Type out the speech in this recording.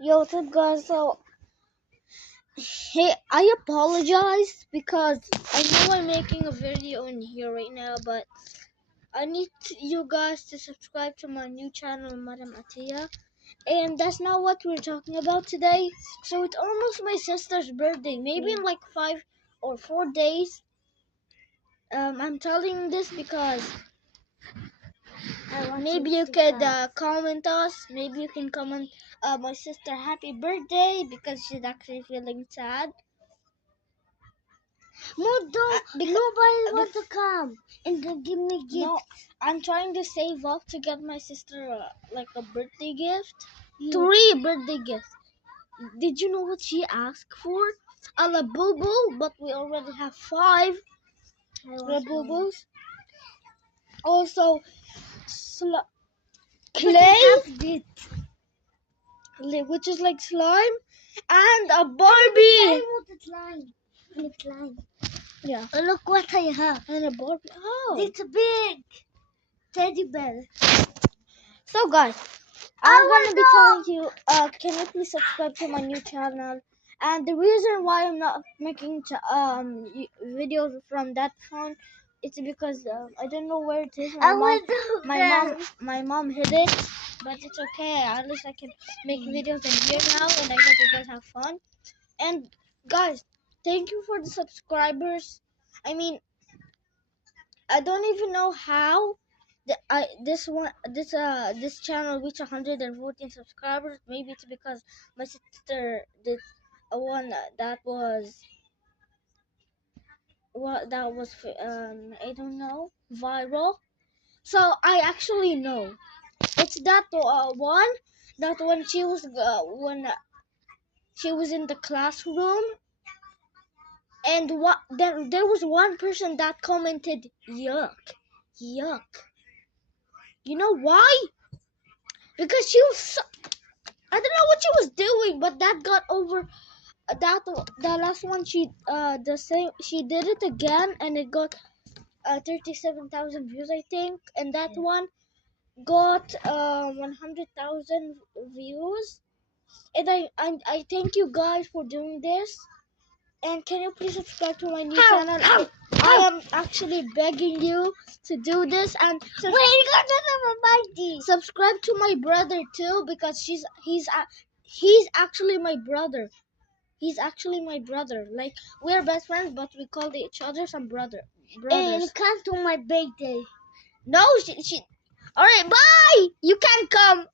Yo, what's up, guys? So, hey, I apologize because I know I'm making a video in here right now, but I need you guys to subscribe to my new channel, Madam Atia. And that's not what we're talking about today. So, it's almost my sister's birthday, maybe in like 5 or 4 days. I'm telling this because maybe you could comment us. Maybe you can comment my sister happy birthday because she's actually feeling sad. Nobody wants to come and then give me gift. No, I'm trying to save up to get my sister like a birthday gift. 3 birthday gifts. Did you know what she asked for? A Labubu, but we already have 5 Labubus. Also, clay, which is like slime, and a Barbie. Slime. Yeah. Oh, look what I have. And a Barbie. Oh. It's a big teddy bear. So guys, I'm gonna be telling you, can you please subscribe to my new channel? And the reason why I'm not making videos from that phone, it's because I don't know where it is. My mom hid it, but it's okay. At least I can make videos in here now, and I hope you guys have fun. And guys, thank you for the subscribers. I mean, I don't even know how this channel reached 114 subscribers. Maybe it's because my sister did a one that was I don't know, viral. So I actually know it's that one that when she was in the classroom, and there was one person that commented yuck. You know why? Because she was I don't know what she was doing, but that got over. The last one she did it again, and it got 37,000 views, I think, and that one got 100,000 views. And I thank you guys for doing this. And can you please subscribe to my new channel? I am actually begging you to do this, and subscribe to my brother too, because he's actually my brother. He's actually my brother. Like, we're best friends, but we call each other some brothers. And come to my birthday. No, she. All right, bye. You can come.